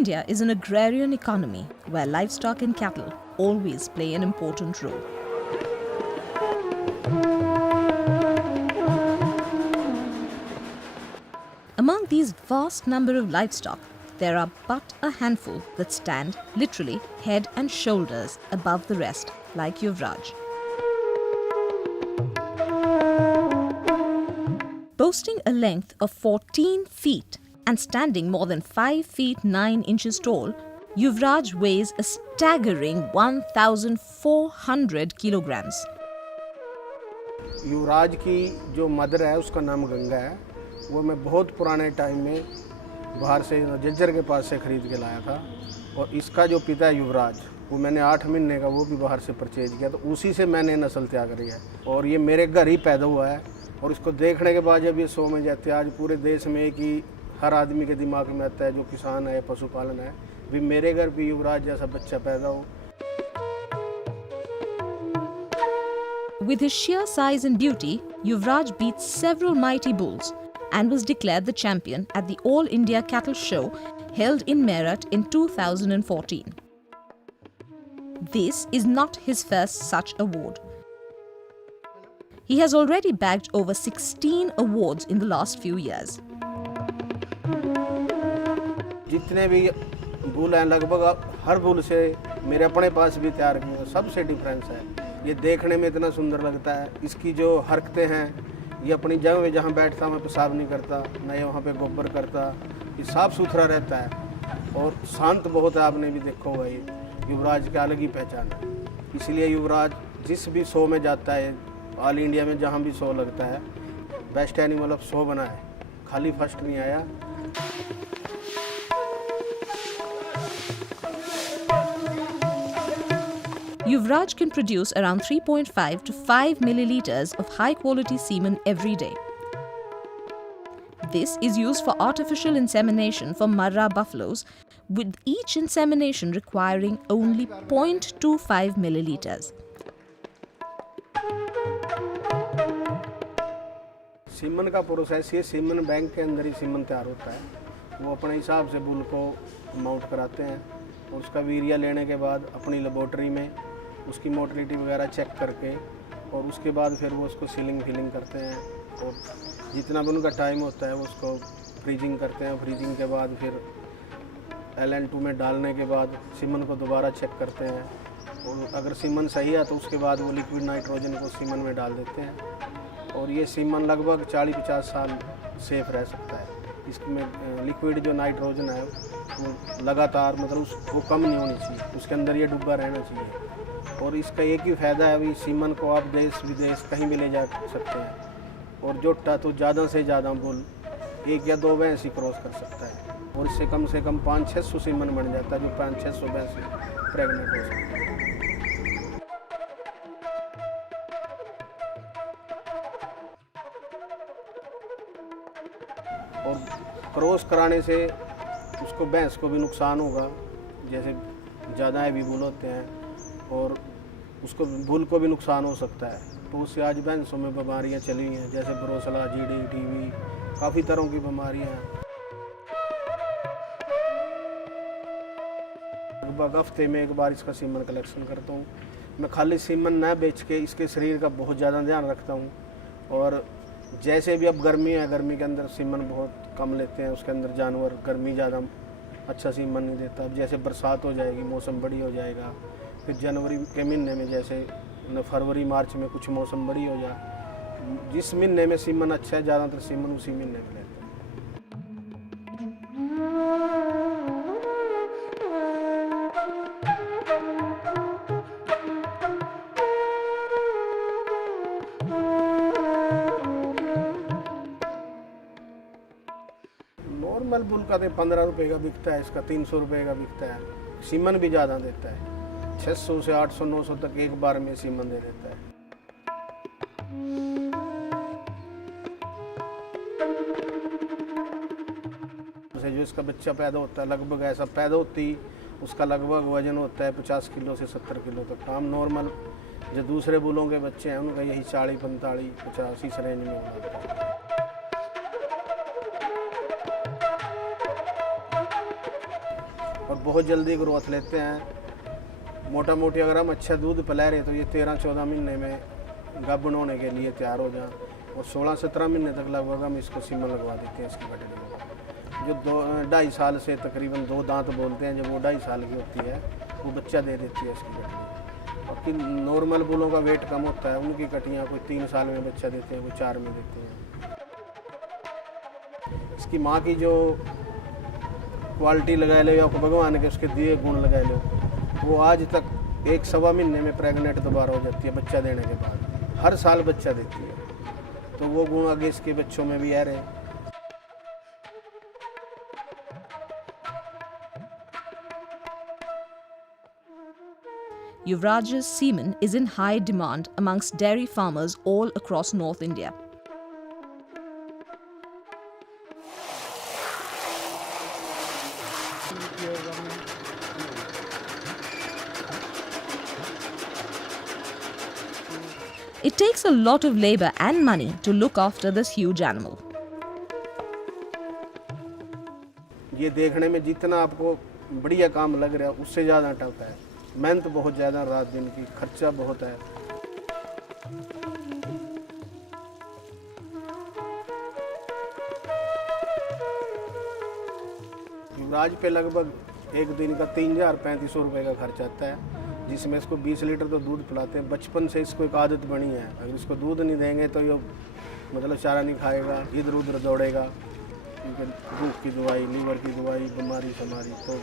India is an agrarian economy where livestock and cattle always play an important role. Among these vast number of livestock, there are but a handful that stand literally head and shoulders above the rest, like Yuvraj. Boasting a length of 14 feet and standing more than 5 feet 9 inches tall, Yuvraj weighs a staggering 1,400 kilograms. युवराज की जो mother है उसका नाम गंगा है। वो मैं बहुत पुराने टाइम में बाहर से जज्जर के पास से ख़रीद के लाया था। और इसका जो पिता है युवराज, वो मैंने 8 महीने का वो भी बाहर से परचेज किया, तो उसी से मैंने नस्ल तैयार करी है। और ये मेरे घर ही पैदा हुआ है। और इसको देखने के बाद जब ये 100 में जाते हैं, आज पूरे देश में एक ही हर आदमी के दिमाग में आता है जो किसान है, पशुपालन है, भी मेरे घर भी युवराज जैसा बच्चा पैदा हो। With his sheer size and beauty, Yuvraj beats several mighty bulls and was declared the champion at the All India Cattle Show held in Meerut in 2014. This is not his first such award. He has already bagged over 16 awards in the last few years. जितने भी bull हैं लगभग हर bull से मेरे अपने पास भी तैयार किए हैं, सबसे डिफरेंस है। ये देखने में इतना सुंदर लगता है। इसकी जो हरकतें हैं, ये अपनी जगह में जहाँ बैठता मैं पेशाब नहीं करता, न ये वहाँ पे गोबर करता, ये साफ़ सुथरा रहता है और शांत बहुत है। आपने भी देखा होगा, ये युवराज की अलग ही पहचान है। इसलिए युवराज जिस भी शो में जाता है, ऑल इंडिया में जहाँ भी शो लगता है, बेस्ट एनिमल ऑफ शो बना है, खाली फर्स्ट नहीं आया। Yuvraj can produce around 3.5 to 5 milliliters of high-quality semen every day. This is used for artificial insemination for Marra buffaloes, with each insemination requiring only 0.25 milliliters. Semen का process, ये semen bank के अंदर ही semen तैयार होता है। वो अपने हिसाब से बुल को माउंट कराते हैं और उसका वीर्य लेने के बाद अपनी लेबोरेटरी में उसकी मोटिलिटी वगैरह चेक करके और उसके बाद फिर वो उसको सीलिंग फिलिंग करते हैं। और जितना भी उनका टाइम होता है वो उसको फ्रीजिंग करते हैं। फ्रीजिंग के बाद फिर LN2 में डालने के बाद सीमन को दोबारा चेक करते हैं और अगर सीमन सही है तो उसके बाद वो लिक्विड नाइट्रोजन को सीमन में डाल देते हैं। और ये सीमन लगभग 40-50 साल सेफ रह सकता है। इसमें लिक्विड जो नाइट्रोजन है वो लगातार, मतलब वो कम नहीं होनी चाहिए, उसके अंदर ये डूबा रहना चाहिए। और इसका एक ही फ़ायदा है, अभी सीमन को आप देश विदेश कहीं भी ले जा सकते हैं। और जोटा तो ज़्यादा से ज़्यादा बुल 1 या 2 भैंस ही क्रॉस कर सकता है और इससे कम से कम 500-600 सीमन बन जाता है, जो 500-600 भैंस प्रेगनेंट हो सकती है। और क्रॉस कराने से उसको भैंस को भी नुकसान होगा, जैसे ज़्यादा हैवी बुल होते हैं और उसको बुल को भी नुकसान हो सकता है। तो उससे आज भैंसों में बीमारियां चली हैं, जैसे ब्रोसला, GD, TB, काफ़ी तरह की बीमारियां हैं। लगभग हफ्ते में एक बार इसका सीमन कलेक्शन करता हूँ। मैं खाली सीमन न बेच के इसके शरीर का बहुत ज़्यादा ध्यान रखता हूँ। और जैसे भी अब गर्मी है, गर्मी के अंदर सीमन बहुत कम लेते हैं, उसके अंदर जानवर गर्मी ज़्यादा अच्छा सीमन नहीं देता। अब जैसे बरसात हो जाएगी, मौसम बड़ी हो जाएगा, फिर जनवरी के महीने में जैसे फरवरी मार्च में कुछ मौसम बड़ी हो जाए, जिस महीने में सीमन अच्छा है ज़्यादातर सीमन उसी महीने में लेते हैं। नॉर्मल बुल का तो 15 रुपये का बिकता है, इसका 300 रुपये का बिकता है। सीमन भी ज़्यादा देता है, 600 से 800-900 तक एक बार में सीमन दे देता है। जो इसका बच्चा पैदा होता है, लगभग ऐसा पैदा होती उसका लगभग वजन होता है 50 किलो से 70 किलो तक। हम नॉर्मल जो दूसरे बुलों के बच्चे हैं उनका यही 40-45-50 इस रेंज में होता है। और बहुत जल्दी ग्रोथ लेते हैं। मोटा मोटी अगर हम अच्छा दूध पिला रहे तो ये 13-14 महीने में गाभिन होने के लिए तैयार हो जाए, और 16-17 महीने तक लगभग हम इसको सीमन लगवा देते हैं इसकी बटड़ी को। जो 2-2.5 साल से तकरीबन 2 दांत बोलते हैं, जब वो 2.5 साल की होती है वो बच्चा दे देती है इसकी बटड़ी। बाकी नॉर्मल बुलों का वेट कम होता है, उनकी कटियाँ कोई 3 साल में बच्चा देते हैं, कोई 4 में देते हैं। इसकी माँ की जो क्वालिटी लगा लो या भगवान के उसके दिए गुण लगा लो, वो आज तक 1-1.25 महीने में प्रेग्नेंट दोबारा हो जाती है बच्चा देने के बाद, हर साल बच्चा देती है। तो वो गुण आगे इसके बच्चों में भी आ रहे। Yuvraj's semen is in high demand amongst dairy farmers all across North India. It takes a lot of labor and money to look after this huge animal. ये देखने में जितना आपको बढ़िया काम लग रहा है उससे ज़्यादा टफ है। मेहनत बहुत ज़्यादा, रात दिन की खर्चा बहुत है। युवराज पे लगभग एक दिन का 3,000-3,500 रुपये का खर्च आता है, जिसमें इसको 20 लीटर तो दूध पिलाते हैं। बचपन से इसको एक आदत बनी है, अगर इसको दूध नहीं देंगे तो ये मतलब चारा नहीं खाएगा, इधर उधर दौड़ेगा। क्योंकि भूख की दवाई, लीवर की दवाई, बीमारी समारी। तो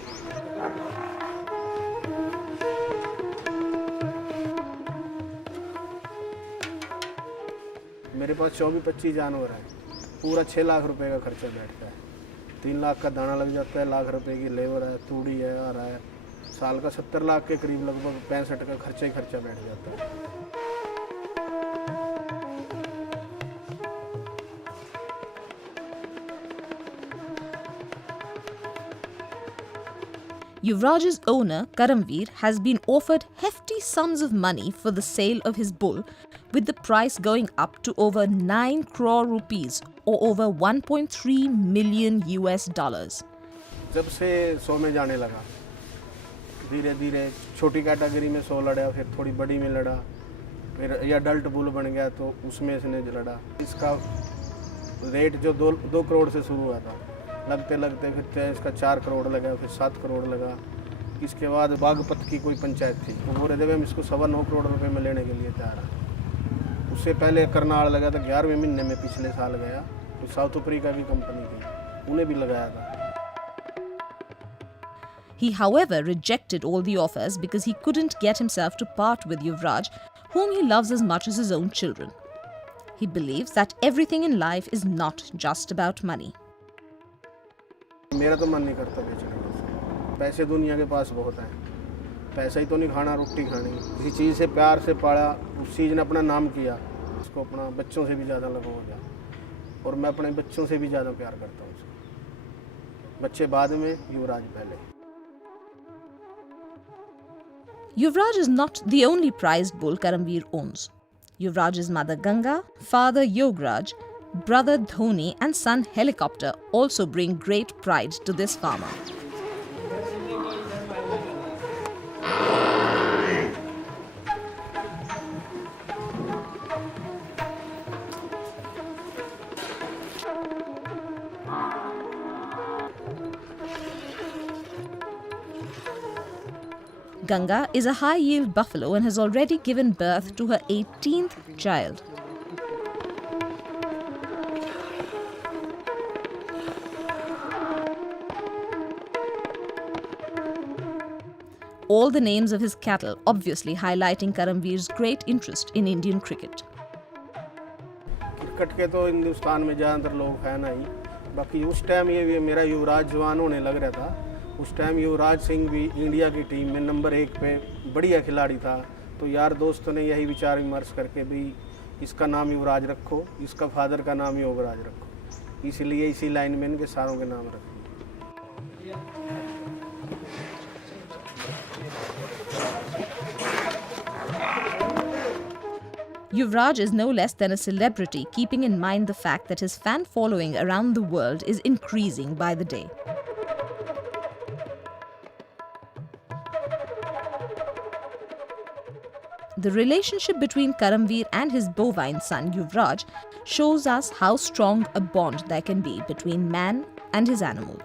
मेरे पास 24-25 जानवर हैं, पूरा 6 लाख रुपए का खर्चा बैठता है। 3 लाख का दाना लग जाता है, 1 लाख रुपए की लेबर है, तूड़ी है, आ रहा है। साल का 70 लाख के करीब लगभग 65 का खर्चा ही खर्चा बैठ जाता है। Yuvraj's owner, Karamveer, has been offered hefty sums of money for the sale of his bull, with the price going up to over 9 crore rupees or over $1.3 million US. जब से 100 में जाने लगा, धीरे धीरे छोटी कैटेगरी में 100 लड़ा, फिर थोड़ी बड़ी में लड़ा, फिर ये अडल्ट बुल बन गया तो उसमें इसने लड़ा। इसका रेट जो 2 करोड़ से शुरू हुआ था, लगते लगते फिर इसका 4 करोड़ लगा, फिर 7 करोड़ लगा। इसके बाद बागपत की कोई पंचायत थी, वो बोल रहे थे हम इसको 9.25 करोड़ रुपए में लेने के लिए तैयार है। उससे पहले करनाल लगा था 11वें महीने में, पिछले साल गया। तो साउथ अफ्रीका की कंपनी थी, उन्हें भी लगाया था। He, however, rejected all the offers because he couldn't get himself to part with Yuvraj, whom he loves as much as his own children. He believes that everything in life is not just about money. मेरा तो मन नहीं करता बेचने का। पैसे दुनिया के पास बहुत हैं, पैसा ही तो नहीं खाना, रोटी खानी। किसी चीज़ से प्यार से पाला, उस चीज़ ने अपना नाम किया, उसको अपना बच्चों से भी ज़्यादा लगाव हो गया। और मैं अपने बच्चों से भी ज़्यादा प्यार करता हूँ उसको। बच्चे बाद में, युवराज पहले। Yuvraj is not the only prized bull Karamveer owns. Yuvraj's mother Ganga, father Yograj, brother Dhoni and son Helicopter also bring great pride to this farmer. Ganga is a high-yield buffalo and has already given birth to her 18th child. All the names of his cattle obviously highlighting Karamveer's great interest in Indian cricket. Cricket के तो हिंदुस्तान में ज़्यादातर लोग fan I. बाकी उस time ये मेरा युवराज जवान होने लग रहा था, उस टाइम युवराज सिंह भी इंडिया की टीम में नंबर 1 पे बढ़िया खिलाड़ी था। तो यार दोस्तों ने यही विचार विमर्श करके भी इसका नाम युवराज रखो, इसका फादर का नाम योगराज रखो, इसलिए इसी लाइन में इनके सारों के नाम रखो। Yuvraj is no less than a celebrity, keeping in mind the fact that his fan following around the world is increasing by the day. The relationship between Karamveer and his bovine son Yuvraj shows us how strong a bond there can be between man and his animal.